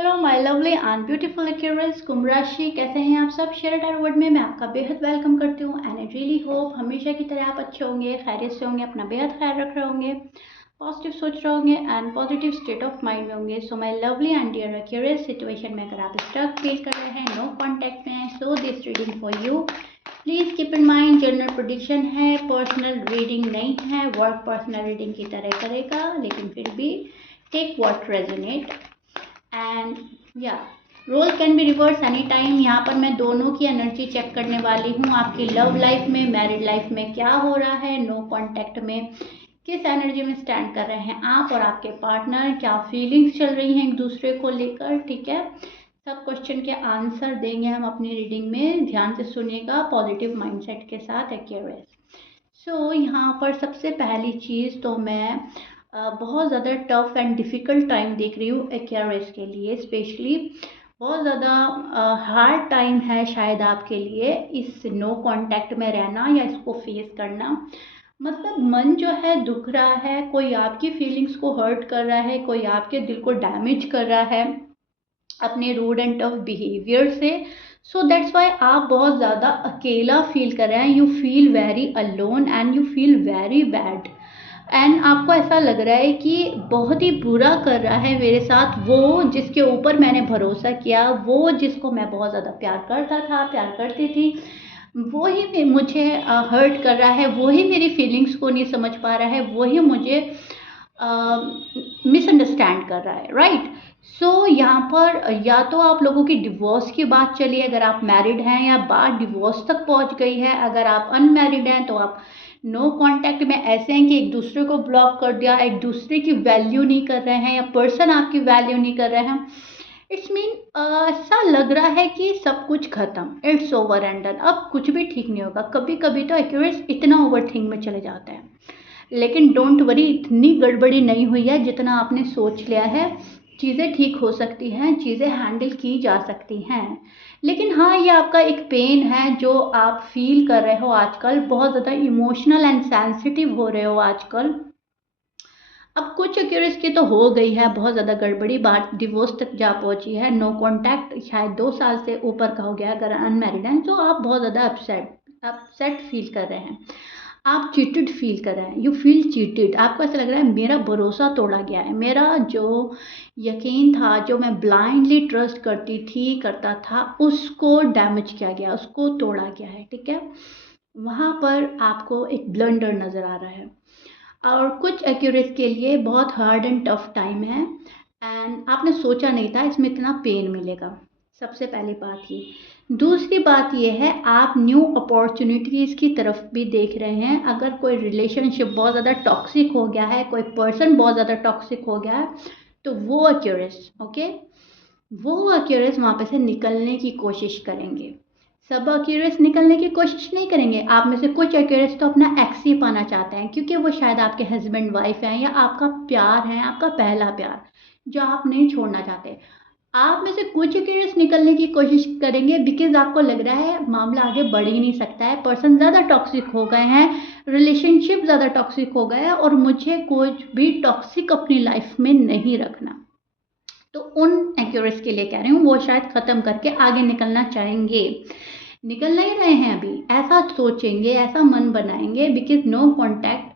Hello my lovely and beautiful accurates, कुंभ राशि कैसे हैं आप सब। शेयर टायर वर्ड में मैं आपका बेहद वेलकम करती हूँ एंड आई रियली होप हमेशा की तरह आप अच्छे होंगे, खैरियत से होंगे, अपना बेहद ख्याल रख रहे होंगे, पॉजिटिव सोच रहे होंगे and positive state of mind में होंगे। So my lovely and dear accurates, situation में अगर आप स्टक फील कर रहे हैं, नो कॉन्टैक्ट में, so this reading for you. Please keep in mind general prediction है, पर्सनल रीडिंग नहीं है। वर्क पर्सनल रीडिंग की तरह करेगा, लेकिन फिर भी take what resonate and your role can be reverse any time. यहाँ पर मैं दोनों की एनर्जी चेक करने वाली हूँ। आपकी लव लाइफ में, मैरिड लाइफ में क्या हो रहा है, नो कॉन्टैक्ट में किस एनर्जी में स्टैंड कर रहे हैं आप और आपके पार्टनर, क्या फीलिंग्स चल रही हैं एक दूसरे को लेकर। ठीक है, सब क्वेश्चन के आंसर देंगे हम अपनी रीडिंग में। ध्यान से सुनिएगा पॉजिटिव माइंडसेट के साथ एक्यूरेट। सो यहाँ पर सबसे पहली चीज़ तो मैं बहुत ज़्यादा टफ एंड डिफ़िकल्ट टाइम देख रही हूँ एक्वेरियस के लिए। स्पेशली बहुत ज़्यादा हार्ड टाइम है शायद आपके लिए इस नो कांटेक्ट में रहना या इसको फेस करना। मतलब मन जो है दुख रहा है, कोई आपकी फीलिंग्स को हर्ट कर रहा है, कोई आपके दिल को डैमेज कर रहा है अपने रूड एंड टफ बिहेवियर से। सो दैट्स वाई आप बहुत ज़्यादा अकेला फील कर रहे हैं। You feel very alone and you feel very bad and आपको ऐसा लग रहा है कि बहुत ही बुरा कर रहा है मेरे साथ वो जिसके ऊपर मैंने भरोसा किया, वो जिसको मैं बहुत ज़्यादा प्यार करता था, प्यार करती थी, वो ही मुझे हर्ट कर रहा है, वो ही मेरी फीलिंग्स को नहीं समझ पा रहा है, वो ही मुझे मिसअंडरस्टैंड कर रहा है। राइट। सो यहाँ पर या तो आप लोगों की डिवोर्स की बात चली अगर आप मैरिड हैं, या बात डिवोर्स तक पहुँच गई है। अगर आप अनमैरिड हैं तो आप नो कांटेक्ट में ऐसे हैं कि एक दूसरे को ब्लॉक कर दिया, एक दूसरे की वैल्यू नहीं कर रहे हैं, या पर्सन आपकी वैल्यू नहीं कर रहे हैं। इट्स मीन ऐसा लग रहा है कि सब कुछ खत्म, इट्स ओवर एंड डन, अब कुछ भी ठीक नहीं होगा। कभी कभी तो एक्यूरेट इतना ओवर थिंक में चले जाते हैं, लेकिन डोंट वरी, इतनी गड़बड़ी नहीं हुई है जितना आपने सोच लिया है। चीज़ें ठीक हो सकती हैं, चीज़ें हैंडल की जा सकती हैं। लेकिन हाँ, ये आपका एक पेन है जो आप फील कर रहे हो आजकल। बहुत ज़्यादा इमोशनल एंड सेंसिटिव हो रहे हो आजकल। अब कुछ एक्यूरेस की तो हो गई है बहुत ज़्यादा गड़बड़ी, बात डिवोर्स तक जा पहुंची है। नो कांटेक्ट शायद 2 साल से ऊपर का हो गया अगर अनमैरिड हैं, तो आप बहुत ज़्यादा अपसेट फील कर रहे हैं, आप चीटेड फील कर रहे हैं। यू फील चीटेड, आपको ऐसा लग रहा है मेरा भरोसा तोड़ा गया है, मेरा जो यकीन था, जो मैं ब्लाइंडली ट्रस्ट करता था, उसको डैमेज किया गया, उसको तोड़ा गया है। ठीक है, वहाँ पर आपको एक ब्लंडर नज़र आ रहा है। और कुछ एक्यूरेट के लिए बहुत हार्ड एंड टफ टाइम है एंड आपने सोचा नहीं था इसमें इतना पेन मिलेगा। सबसे पहली बात ये। दूसरी बात ये है, आप न्यू अपॉर्चुनिटीज़ की तरफ भी देख रहे हैं। अगर कोई रिलेशनशिप बहुत ज़्यादा टॉक्सिक हो गया है, कोई पर्सन बहुत ज़्यादा टॉक्सिक हो गया है, तो वो एक्यूरेस, ओके, वो एक्यूरेस वहाँ पे से निकलने की कोशिश करेंगे। सब एक्यूरेस निकलने की कोशिश नहीं करेंगे। आप में से कुछ एक्यूरेस तो अपना एक्स ही पाना चाहते हैं, क्योंकि वो शायद आपके हस्बैंड वाइफ हैं, या आपका प्यार है, आपका पहला प्यार जो आप नहीं छोड़ना चाहते। आप में से कुछ एक्यूरेस निकलने की कोशिश करेंगे बिकॉज आपको लग रहा है मामला आगे बढ़ ही नहीं सकता है, पर्सन ज़्यादा टॉक्सिक हो गए हैं, रिलेशनशिप ज़्यादा टॉक्सिक हो गया है, और मुझे कुछ भी टॉक्सिक अपनी लाइफ में नहीं रखना। तो उन एक्यूरेस के लिए कह रही हूँ, वो शायद ख़त्म करके आगे निकलना चाहेंगे। निकल नहीं रहे हैं अभी, ऐसा सोचेंगे, ऐसा मन बनाएंगे, बिकॉज नो कांटेक्ट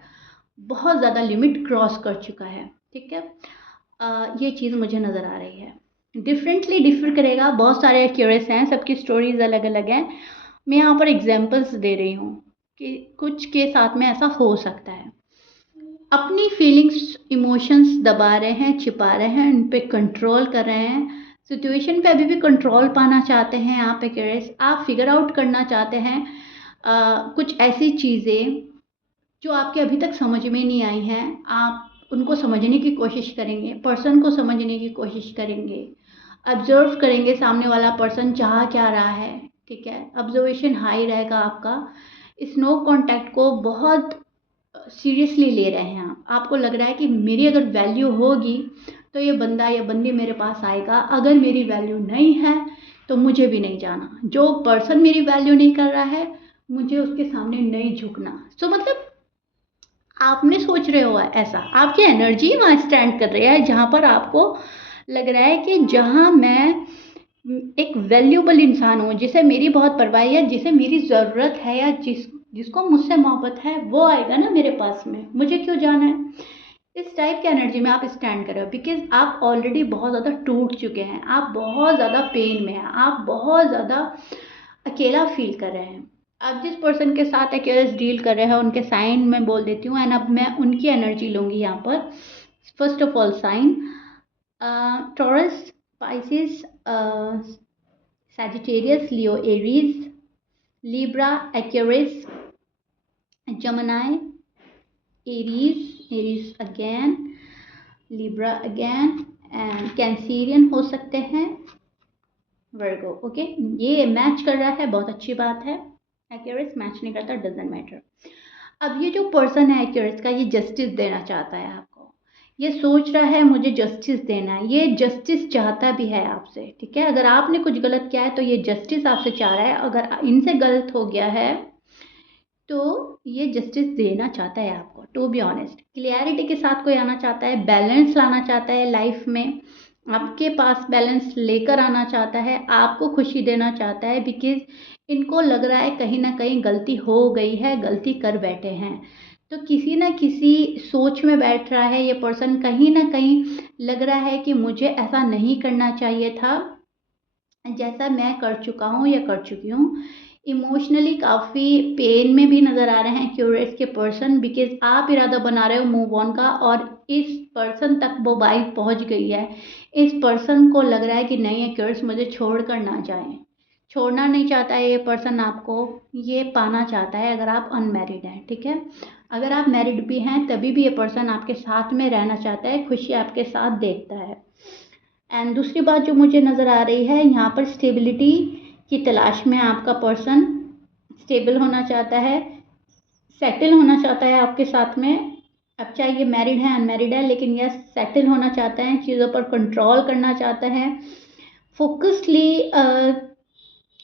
बहुत ज़्यादा लिमिट क्रॉस कर चुका है। ठीक है, ये चीज़ मुझे नज़र आ रही है। डिफरेंटली डिफर करेगा, बहुत सारे एक्यूरेस हैं, सबकी स्टोरीज अलग अलग हैं। मैं यहाँ पर एग्जांपल्स दे रही हूँ कि कुछ के साथ में ऐसा हो सकता है। अपनी फीलिंग्स, इमोशंस दबा रहे हैं, छिपा रहे हैं, उन पे कंट्रोल कर रहे हैं, सिचुएशन पे अभी भी कंट्रोल पाना चाहते हैं आप एक्यूरेस। आप फिगर आउट करना चाहते हैं कुछ ऐसी चीज़ें जो आपके अभी तक समझ में नहीं आई हैं। आप उनको समझने की कोशिश करेंगे, पर्सन को समझने की कोशिश करेंगे, ऑब्जर्व करेंगे सामने वाला पर्सन चाह क्या रहा है। ठीक है, ऑब्जर्वेशन हाई रहेगा आपका। इस नो कॉन्टैक्ट को बहुत सीरियसली ले रहे हैं आप। आपको लग रहा है कि मेरी अगर वैल्यू होगी तो ये बंदा या बंदी मेरे पास आएगा, अगर मेरी वैल्यू नहीं है तो मुझे भी नहीं जाना। जो पर्सन मेरी वैल्यू नहीं कर रहा है, मुझे उसके सामने नहीं झुकना। सो मतलब आपने सोच रहे हो ऐसा, आपकी एनर्जी वहाँ स्टैंड कर रही है जहाँ पर आपको लग रहा है कि जहाँ मैं एक वैल्यूबल इंसान हूँ, जिसे मेरी बहुत परवाह है, जिसे मेरी ज़रूरत है, या जिसको मुझसे मोहब्बत है, वो आएगा ना मेरे पास में, मुझे क्यों जाना है। इस टाइप की एनर्जी में आप स्टैंड कर रहे हो, बिकॉज आप ऑलरेडी बहुत ज़्यादा टूट चुके हैं, आप बहुत ज़्यादा पेन में हैं, आप बहुत ज़्यादा अकेला फील कर रहे हैं। आप जिस पर्सन के साथ एक्यूरेस डील कर रहे हैं उनके साइन मैं बोल देती हूँ, एंड अब मैं उनकी एनर्जी लूँगी यहाँ पर। First of all sign Taurus, Pisces, Sagittarius, Leo, Aries, Libra, Aquarius, Gemini, Aries again, Libra again, and Cancerian हो सकते हैं, वर्गो। ओके, ये मैच कर रहा है, बहुत अच्छी बात है। एक्यूरेस मैच नहीं करता, डजेंट मैटर। अब ये जो पर्सन है एक्यूरेस का, ये जस्टिस देना चाहता है आपको, ये सोच रहा है मुझे जस्टिस देना है, ये जस्टिस चाहता भी है आपसे, ठीक है। अगर आपने कुछ गलत किया है तो ये जस्टिस आपसे चाह रहा है, अगर इनसे गलत हो गया है तो ये जस्टिस देना चाहता है आपको। टू बी ऑनेस्ट, क्लियरिटी के साथ कोई आना चाहता है, बैलेंस लाना चाहता है लाइफ में, आपके पास बैलेंस लेकर आना चाहता है, आपको खुशी देना चाहता है, बिकॉज इनको लग रहा है कहीं ना कहीं गलती हो गई है, गलती कर बैठे हैं, तो किसी ना किसी सोच में बैठ रहा है ये पर्सन, कहीं ना कहीं लग रहा है कि मुझे ऐसा नहीं करना चाहिए था जैसा मैं कर चुका हूँ या कर चुकी हूँ। इमोशनली काफ़ी पेन में भी नज़र आ रहे हैं क्यूरियस के पर्सन, बिकॉज आप इरादा बना रहे हो मूव ऑन का, और इस पर्सन तक वो वाइब पहुँच गई है। इस पर्सन को लग रहा है कि नहीं, ये क्यूरियस मुझे छोड़ कर ना जाए, छोड़ना नहीं चाहता है ये पर्सन आपको, ये पाना चाहता है अगर आप अनमैरिड हैं, ठीक है। अगर आप मैरिड भी हैं तभी भी ये पर्सन आपके साथ में रहना चाहता है, खुशी आपके साथ देखता है। एंड दूसरी बात जो मुझे नज़र आ रही है यहाँ पर, स्टेबिलिटी की तलाश में आपका पर्सन स्टेबल होना चाहता है, सेटल होना चाहता है आपके साथ में। अब चाहे ये मैरिड है अनमैरिड है, लेकिन यह सेटल होना चाहता है, चीज़ों पर कंट्रोल करना चाहता है, फोकसली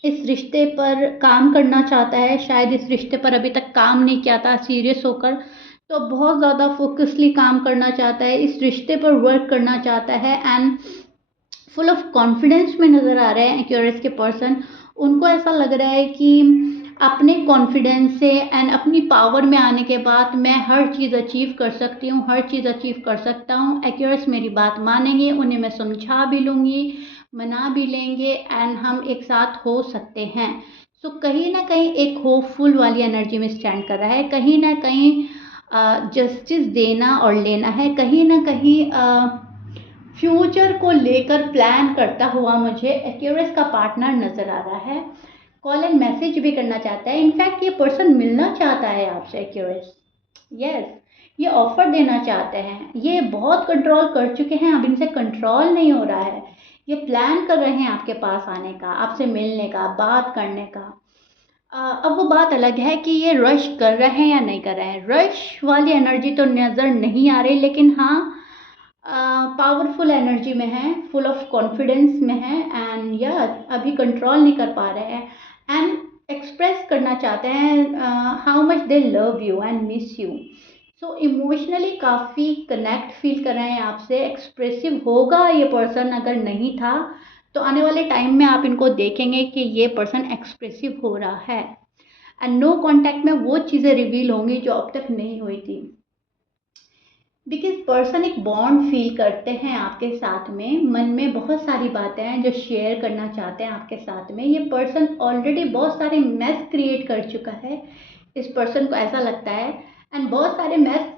इस रिश्ते पर काम करना चाहता है। शायद इस रिश्ते पर अभी तक काम नहीं किया था सीरियस होकर, तो बहुत ज़्यादा फोकसली काम करना चाहता है, इस रिश्ते पर वर्क करना चाहता है, एंड फुल ऑफ कॉन्फिडेंस में नज़र आ रहे हैं एक्यूरेस के पर्सन। उनको ऐसा लग रहा है कि अपने कॉन्फिडेंस से एंड अपनी पावर में आने के बाद मैं हर चीज़ अचीव कर सकती हूँ, हर चीज़ अचीव कर सकता हूँ। एक्यूरेस मेरी बात मानेंगे, उन्हें मैं समझा भी लूँगी, मना भी लेंगे, एंड हम एक साथ हो सकते हैं। सो कहीं ना कहीं एक होपफुल वाली एनर्जी में स्टैंड कर रहा है, कहीं ना कहीं जस्टिस देना और लेना है, कहीं ना कहीं फ्यूचर को लेकर प्लान करता हुआ मुझे एक्यूरेस का पार्टनर नज़र आ रहा है। कॉल एंड मैसेज भी करना चाहता है, इनफैक्ट ये पर्सन मिलना चाहता है आपसे एक्यूरेस, यस, ये ऑफर देना चाहते हैं। ये बहुत कंट्रोल कर चुके हैं, अब इनसे कंट्रोल नहीं हो रहा है, ये प्लान कर रहे हैं आपके पास आने का, आपसे मिलने का, बात करने का। अब वो बात अलग है कि ये रश कर रहे हैं या नहीं कर रहे हैं, रश वाली एनर्जी तो नज़र नहीं आ रही, लेकिन हाँ पावरफुल एनर्जी में है, फुल ऑफ कॉन्फिडेंस में है, एंड या अभी कंट्रोल नहीं कर पा रहे हैं, एंड एक्सप्रेस करना चाहते हैं how much they love you and miss you. So emotionally काफ़ी कनेक्ट फील कर रहे हैं आपसे, एक्सप्रेसिव होगा ये पर्सन, अगर नहीं था तो आने वाले टाइम में आप इनको देखेंगे कि ये पर्सन एक्सप्रेसिव हो रहा है, एंड नो कॉन्टैक्ट में वो चीज़ें रिवील होंगी जो अब तक नहीं हुई थी, बिकॉज पर्सन एक बॉन्ड फील करते हैं आपके साथ में, मन में बहुत सारी बातें हैं जो शेयर करना चाहते हैं आपके साथ में। ये पर्सन ऑलरेडी बहुत सारे मैस क्रिएट कर चुका है, इस पर्सन को ऐसा लगता है, एंड बहुत सारे मैस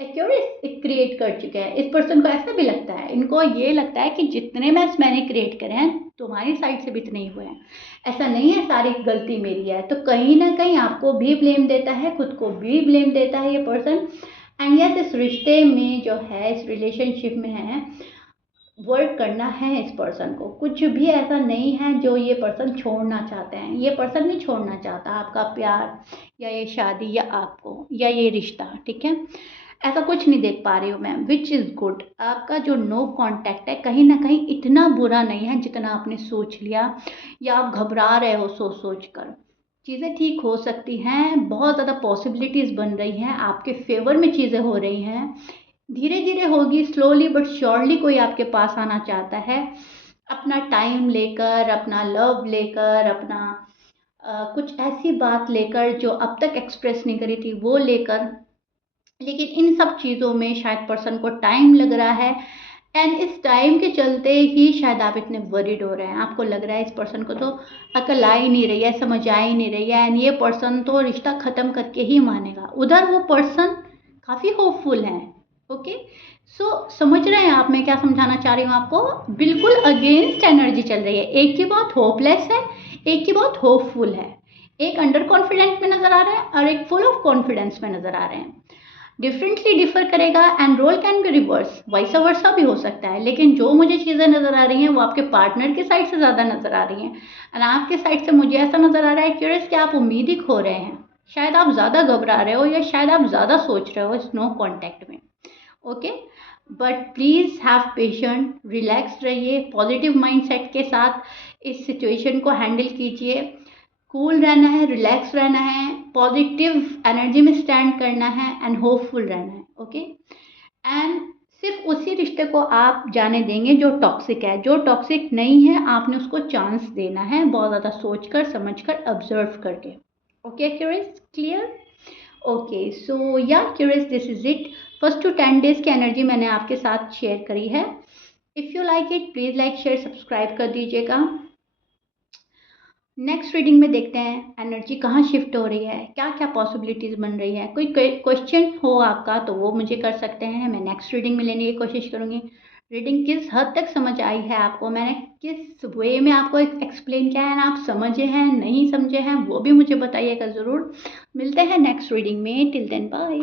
एक्यूरेस क्रिएट कर चुके हैं। इस पर्सन को ऐसा भी लगता है, इनको ये लगता है कि जितने मैस मैंने क्रिएट करे हैं तुम्हारी साइड से भी इतने ही हुए हैं, ऐसा नहीं है सारी गलती मेरी है। तो कहीं ना कहीं आपको भी ब्लेम देता है, खुद को भी ब्लेम देता है ये पर्सन, एंड यस, इस रिश्ते में जो है, इस रिलेशनशिप में है, वर्क करना है इस पर्सन को। कुछ भी ऐसा नहीं है जो ये पर्सन छोड़ना चाहते हैं, ये पर्सन नहीं छोड़ना चाहता आपका प्यार या ये शादी या आपको या ये रिश्ता, ठीक है। ऐसा कुछ नहीं देख पा रही हूँ मैं, विच इज़ गुड। आपका जो नो कांटेक्ट है कहीं ना कहीं इतना बुरा नहीं है जितना आपने सोच लिया, या आप घबरा रहे हो सोच सोच कर। चीज़ें ठीक हो सकती हैं, बहुत ज़्यादा पॉसिबिलिटीज़ बन रही हैं, आपके फेवर में चीज़ें हो रही हैं। धीरे धीरे होगी, स्लोली बट श्योरली कोई आपके पास आना चाहता है, अपना टाइम लेकर, अपना लव लेकर, अपना कुछ ऐसी बात लेकर जो अब तक एक्सप्रेस नहीं करी थी वो लेकर। लेकिन इन सब चीज़ों में शायद पर्सन को टाइम लग रहा है, एंड इस टाइम के चलते ही शायद आप इतने वरीड हो रहे हैं। आपको लग रहा है इस पर्सन को तो अकल आ ही नहीं रही है, समझ आ ही नहीं रही है, एंड ये पर्सन तो रिश्ता ख़त्म करके ही मानेगा। उधर वो पर्सन काफ़ी होपफुल है। ओके, सो समझ रहे हैं आप मैं क्या समझाना चाह रही हूँ आपको? बिल्कुल अगेंस्ट एनर्जी चल रही है। एक की बहुत होपलेस है, एक की बहुत होपफुल है। एक अंडर कॉन्फिडेंट में नज़र आ रहा है और एक फुल ऑफ कॉन्फिडेंस में नज़र आ रहे हैं। डिफरेंटली डिफर करेगा, and role can be reverse, vice versa भी हो सकता है। लेकिन जो मुझे चीज़ें नज़र आ रही हैं वो आपके पार्टनर की साइड से ज़्यादा नज़र आ रही हैं, एंड आपके साइड से मुझे ऐसा नज़र आ रहा है क्यूरियस कि आप उम्मीद ही खो रहे हैं। शायद आप ज़्यादा घबरा रहे हो, या शायद आप ज़्यादा सोच रहे हो इस नो कॉन्टैक्ट में। Okay, but please have patient, relax रहिए, पॉजिटिव माइंडसेट के साथ इस सिचुएशन को हैंडल कीजिए। कूल रहना है, रिलैक्स रहना है, पॉजिटिव एनर्जी में स्टैंड करना है, एंड होपफुल रहना है। ओके, एंड सिर्फ उसी रिश्ते को आप जाने देंगे जो टॉक्सिक है। जो टॉक्सिक नहीं है आपने उसको चांस देना है, बहुत ज़्यादा सोच कर समझ कर ऑब्जर्व करके। Okay curious, clear? Okay, so yeah curious, this is it. First to 10 days की एनर्जी मैंने आपके साथ शेयर करी है। If you like it please like share subscribe कर दीजिएगा। नेक्स्ट रीडिंग में देखते हैं एनर्जी कहाँ शिफ्ट हो रही है, क्या क्या पॉसिबिलिटीज़ बन रही है। कोई क्वेश्चन हो आपका तो वो मुझे कर सकते हैं, मैं नेक्स्ट रीडिंग में लेने की कोशिश करूँगी। रीडिंग किस हद तक समझ आई है आपको, मैंने किस वे में आपको एक्सप्लेन किया है, आप समझे हैं नहीं समझे हैं वो भी मुझे बताइएगा ज़रूर। मिलते हैं नेक्स्ट रीडिंग में, टिल देन बाय।